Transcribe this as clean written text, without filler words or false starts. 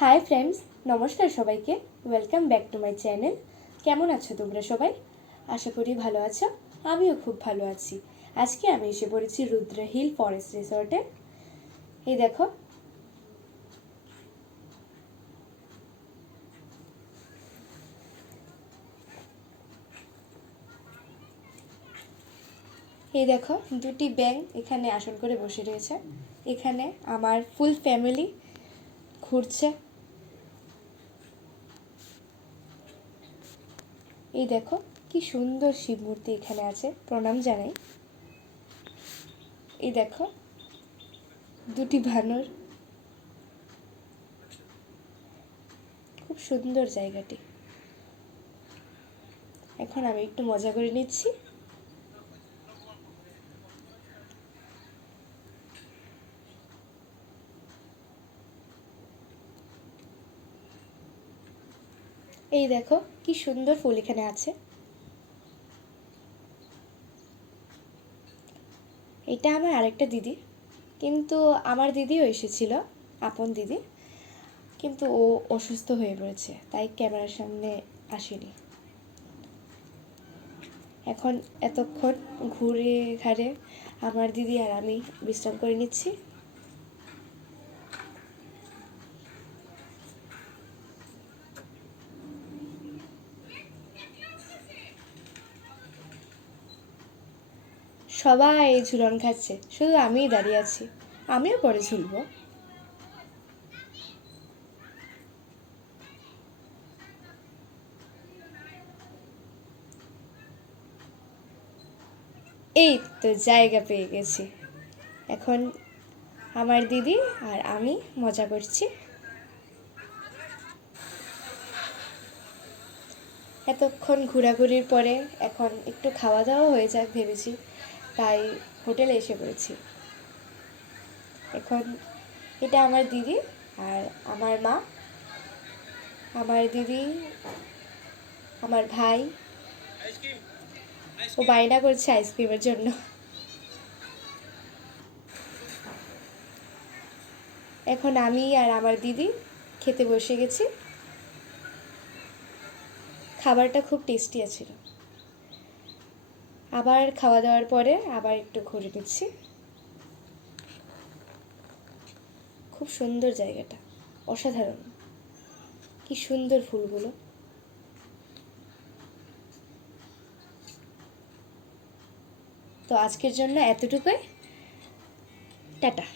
Hi friends, নমস্কার সবাইকে। Welcome back to my channel. কেমন আছো তোমরা সবাই? আশা করি ভালো আছো। আমিও খুব ভালো আছি। আজকে আমি এসে পড়েছি রুদ্র হিল ফরেস্ট রিসর্টে। এই দেখো, দুটি ব্যাঙ এখানে আসন করে বসে রয়েছে। এখানে আমার ফুল ফ্যামিলি ঘুরছে। এই দেখো কি সুন্দর শিব মূর্তি এখানে আছে, প্রণাম জানাই। এই দেখো দুটি বানর, খুব সুন্দর জায়গাটি। এখন আমি একটু মজা করে নিচ্ছি। এই দেখো কি সুন্দর ফুল এখানে আছে। এটা আমার আরেকটা দিদি, কিন্তু আমার দিদিও এসেছিল, আপন দিদি, কিন্তু ও অসুস্থ হয়ে পড়েছে, তাই ক্যামেরার সামনে আসেনি। এখন এতক্ষণ ঘুরে ঘাড়ে আমার দিদি আর আমি বিশ্রাম করে নিচ্ছি। সবাই ঝুলন খাচ্ছে, শুধু আমিই দাঁড়িয়ে আছি। আমিও পরে ঝুলবো। এই তো জায়গা পেয়ে গেছি। এখন আমার দিদি আর আমি মজা করছি। এতক্ষণ ঘোরাঘুরির পরে এখন একটু খাওয়া দাওয়া হয়ে যাক ভেবেছি, তাই হোটেলে এসে পড়েছি। এখন এটা আমার দিদি আর আমার মা, আমার দিদি, আমার ভাই, ও বায়না করছে আইসক্রিমের জন্য। এখন আমি আর আমার দিদি খেতে বসে গেছি। খাবারটা খুব টেস্টি আছিল। আবার খাওয়া দাওয়ার পরে আবার একটু ঘুরে নিচ্ছি। খুব সুন্দর জায়গাটা, অসাধারণ। কি সুন্দর ফুলগুলো। তো আজকের জন্য এতটুকুই। টাটা।